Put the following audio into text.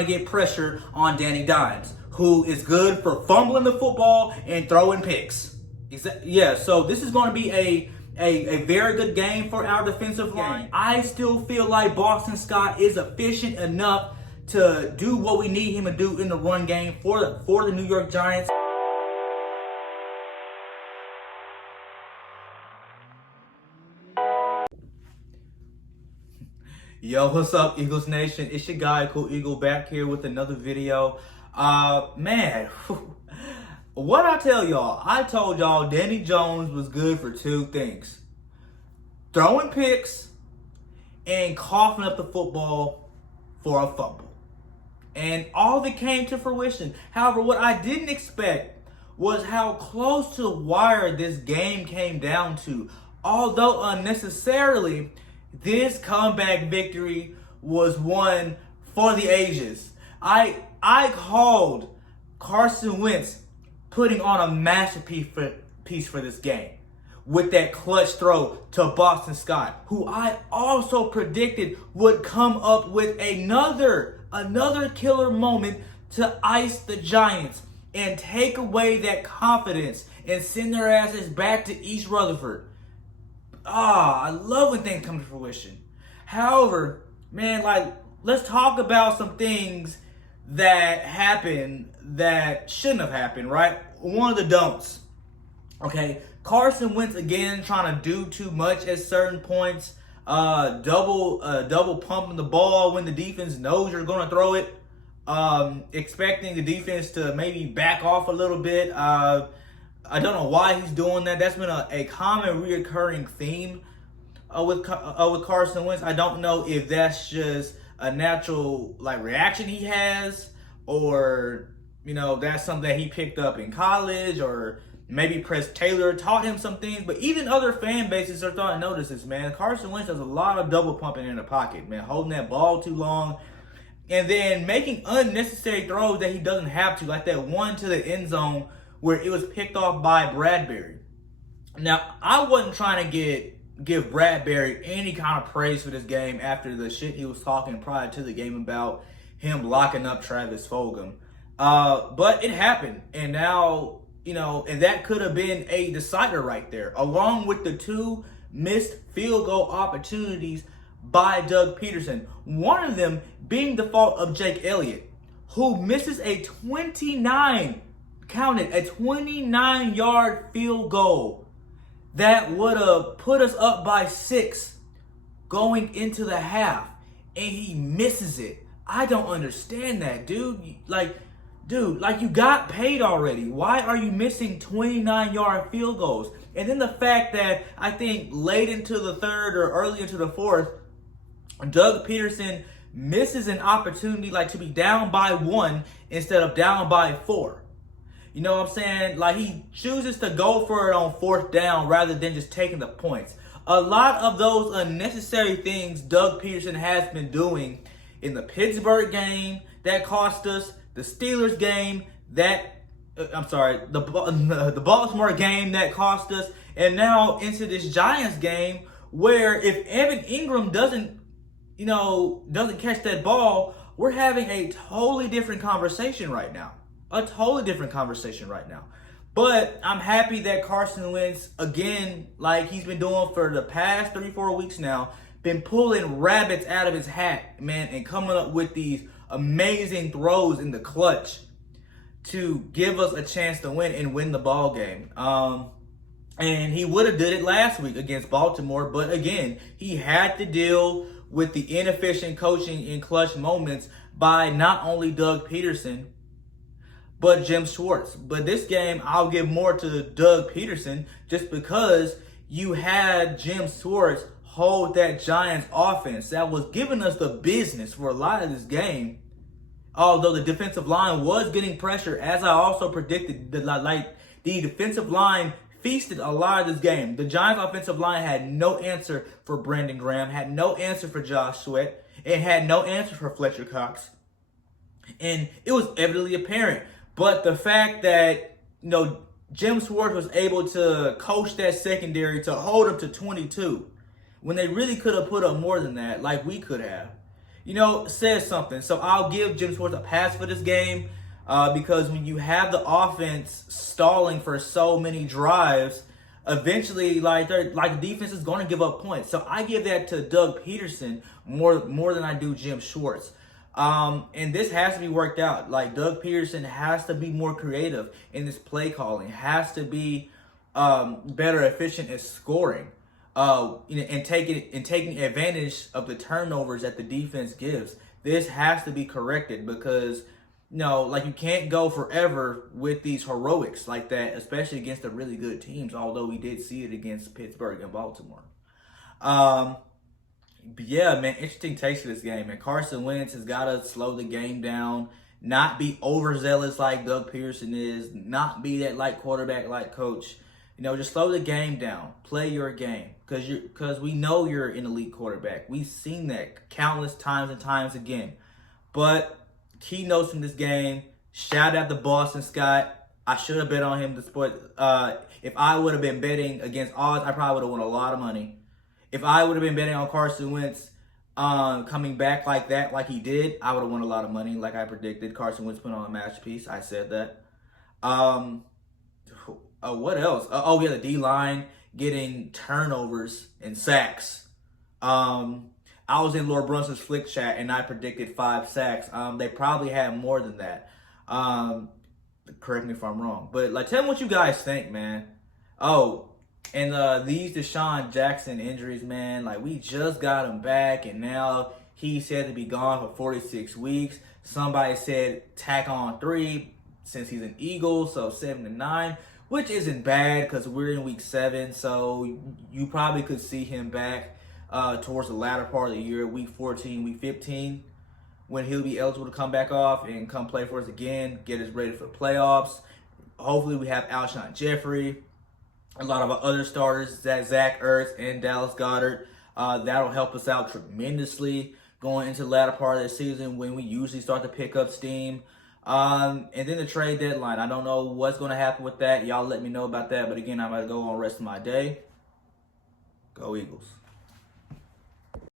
to get pressure on Danny Dimes, who is good for fumbling the football and throwing picks. Yeah, so this is going to be a very good game for our defensive line. I still feel like Boston Scott is efficient enough to do what we need him to do in the run game for the New York Giants. Yo, what's up, Eagles Nation? It's your guy, Cool Eagle, back here with another video. Man, what I tell y'all? I told y'all Danny Jones was good for two things: throwing picks and coughing up the football for a fumble. And all that came to fruition. However, what I didn't expect was how close to the wire this game came down to. Although unnecessarily, this comeback victory was won for the ages. I called Carson Wentz putting on a masterpiece for this game with that clutch throw to Boston Scott, who I also predicted would come up with another killer moment to ice the Giants and take away that confidence and send their asses back to East Rutherford. I love when things come to fruition. However, man, let's talk about some things that happened that shouldn't have happened, right? One of the don'ts. Okay, Carson Wentz again trying to do too much at certain points. Double pumping the ball when the defense knows you're going to throw it. Expecting the defense to maybe back off a little bit. I don't know why he's doing that. That's been a common reoccurring theme with Carson Wentz. I don't know if that's just a natural reaction he has, or that's something that he picked up in college, or maybe Press Taylor taught him some things. But even other fan bases are starting to notice this, man. Carson Wentz does a lot of double pumping in the pocket, man, holding that ball too long, and then making unnecessary throws that he doesn't have to, like that one to the end zone where it was picked off by Bradbury. Now, I wasn't trying to give Bradbury any kind of praise for this game after the shit he was talking prior to the game about him locking up Travis Fulgham. But it happened, and now, and that could have been a decider right there, along with the two missed field goal opportunities by Doug Peterson. One of them being the fault of Jake Elliott, who misses a 29-yard field goal that would have put us up by 6 going into the half, and he misses it. I don't understand that, dude. You got paid already. Why are you missing 29-yard field goals? And then the fact that I think late into the third or early into the fourth, Doug Peterson misses an opportunity to be down by 1 instead of down by 4. You know what I'm saying? He chooses to go for it on 4th down rather than just taking the points. A lot of those unnecessary things Doug Peterson has been doing in the Pittsburgh game that cost us, the Steelers game the Baltimore game that cost us, and now into this Giants game where if Evan Ingram doesn't catch that ball, we're having a totally different conversation right now. But I'm happy that Carson Wentz, again, like he's been doing for the past 3-4 weeks now, been pulling rabbits out of his hat, man, and coming up with these amazing throws in the clutch to give us a chance to win the ball game. And he would have did it last week against Baltimore, but again, he had to deal with the inefficient coaching in clutch moments by not only Doug Peterson, but Jim Schwartz. But this game, I'll give more to Doug Peterson just because you had Jim Schwartz hold that Giants offense that was giving us the business for a lot of this game. Although the defensive line was getting pressure, as I also predicted, the defensive line feasted a lot of this game. The Giants offensive line had no answer for Brandon Graham, had no answer for Josh Sweat, and had no answer for Fletcher Cox. And it was evidently apparent. But the fact that, Jim Schwartz was able to coach that secondary to hold up to 22 when they really could have put up more than that, like we could have. says something. So I'll give Jim Schwartz a pass for this game because when you have the offense stalling for so many drives, eventually, the defense is going to give up points. So I give that to Doug Peterson more than I do Jim Schwartz. And this has to be worked out. Like, Doug Peterson has to be more creative in this play calling, has to be better efficient at scoring, and taking advantage of the turnovers that the defense gives. This has to be corrected because you can't go forever with these heroics like that, especially against the really good teams. Although we did see it against Pittsburgh and Baltimore. But yeah, man, interesting taste of this game. And Carson Wentz has got to slow the game down, not be overzealous like Doug Pearson is, not be that quarterback coach. Just slow the game down. Play your game, because we know you're an elite quarterback. We've seen that countless times and times again. But key notes from this game: shout out to Boston Scott. I should have bet on him to sport. If I would have been betting against odds, I probably would have won a lot of money. If I would have been betting on Carson Wentz coming back like that, like he did, I would have won a lot of money, like I predicted. Carson Wentz put on a masterpiece. I said that. What else? The D-line getting turnovers and sacks. I was in Lord Brunson's Flick Chat, and I predicted 5 sacks. They probably had more than that. Correct me if I'm wrong. But, tell me what you guys think, man. And these Deshaun Jackson injuries, man, we just got him back, and now he's said to be gone for 46 weeks. Somebody said tack on 3 since he's an Eagle, so 7 to 9, which isn't bad because we're in week 7, so you probably could see him back towards the latter part of the year, week 14, week 15, when he'll be eligible to come back off and come play for us again, get us ready for the playoffs. Hopefully we have Alshon Jeffrey, a lot of our other starters, Zach Ertz and Dallas Goedert. That'll help us out tremendously going into the latter part of the season when we usually start to pick up steam. And then the trade deadline. I don't know what's going to happen with that. Y'all let me know about that. But again, I'm going to go on the rest of my day. Go Eagles.